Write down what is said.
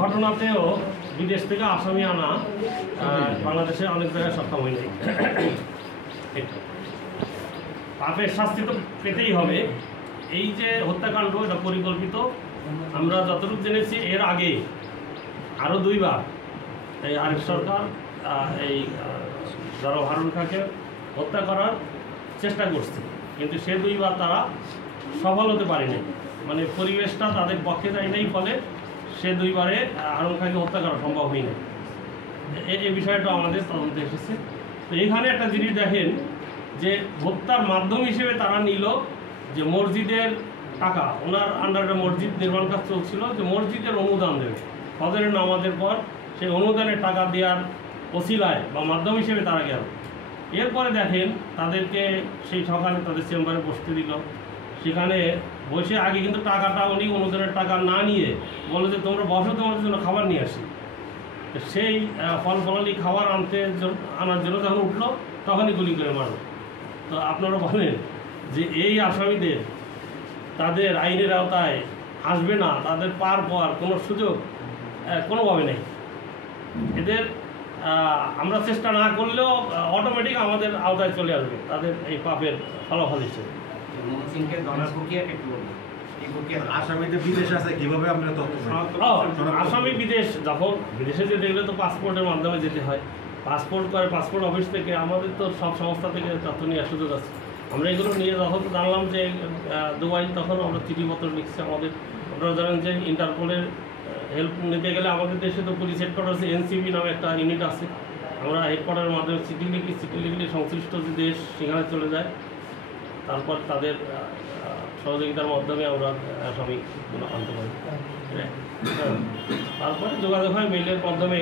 ঘটনাতেও বিদেশ থেকে আসামি আনা বাংলাদেশে অনেক জায়গায় সক্ষম হয়নি। পাপের শাস্তি তো পেতেই হবে। এই যে হত্যাকাণ্ড এটা পরিকল্পিত। আমরা যতটুকু জেনেছি এর আগে আরও দুইবার এই আরিফ সরকার এই জনাব হারুন খাঁকে হত্যা করার চেষ্টা করছে, কিন্তু সে দুইবার তারা সফল হতে পারেনি। মানে পরিবেশটা তাদের পক্ষে যায় নাই, ফলে সে দুইবারে হারুন খাঁকে হত্যা করা সম্ভব হয়নি। এই বিষয়টা আমাদের তদন্তে এসেছে। তো এখানে একটা জিনিস দেখেন যে হত্যার মাধ্যম হিসেবে তারা নিল যে মসজিদের টাকা, ওনার আন্ডারে মসজিদ নির্মাণ কাজ চলছিল, যে মসজিদের অনুদান দেবে ফজরের নামাজের পর, সেই অনুদানের টাকা দেওয়ার ওসিলায় বা মাধ্যম হিসেবে তারা গেল। এরপরে দেখেন তাদেরকে সেই সকালে তাদের চেম্বারে বসতে দিল। সেখানে বসে আগে কিন্তু টাকাটা উনি অনুদানের টাকা না নিয়ে বলে যে তোমরা বসো, তোমাদের জন্য খাবার নিয়ে আসি। সেই ফল ফলালি খাবার আনার জন্য যখন উঠলো তখনই গুলি করে মারল। তো আপনারা বলেন যে এই আসামিদের তাদের আইনের আওতায় আসবে না, তাদের পার পাওয়ার কোনো সুযোগ কোনোভাবে নেই। এদের আমরা চেষ্টা না করলেও অটোমেটিক আমাদের আওতায় চলে আসবে তাদের এই পাপের ফলাফল হিসেবে। আসামি বিদেশ, যখন বিদেশে যেতে গেলে তো পাসপোর্টের মাধ্যমে যেতে হয়। পাসপোর্ট অফিস থেকে আমাদের তো সব সংস্থা থেকে তথ্য নেওয়ার সুযোগ আছে। আমরা এগুলো নিয়ে যখন জানলাম যে দুবাই, তখন আমরা চিঠিপত্র লিখছি। আমাদের আপনারা জানেন যে ইন্টারপোলের হেল্প নিতে গেলে আমাদের দেশে তো পুলিশ হেডকোয়ার্টার আছে, এনসিবি নামে একটা ইউনিট আছে। আমরা হেডকোয়ার্টারের মাধ্যমে চিঠি লিখলে সংশ্লিষ্ট যে দেশ সেখানে চলে যায়। তারপর তাদের সহযোগিতার মাধ্যমে আমরা আসামিগুলো আনতে পারি। তারপরে যোগাযোগ হয় মেইলের মাধ্যমে।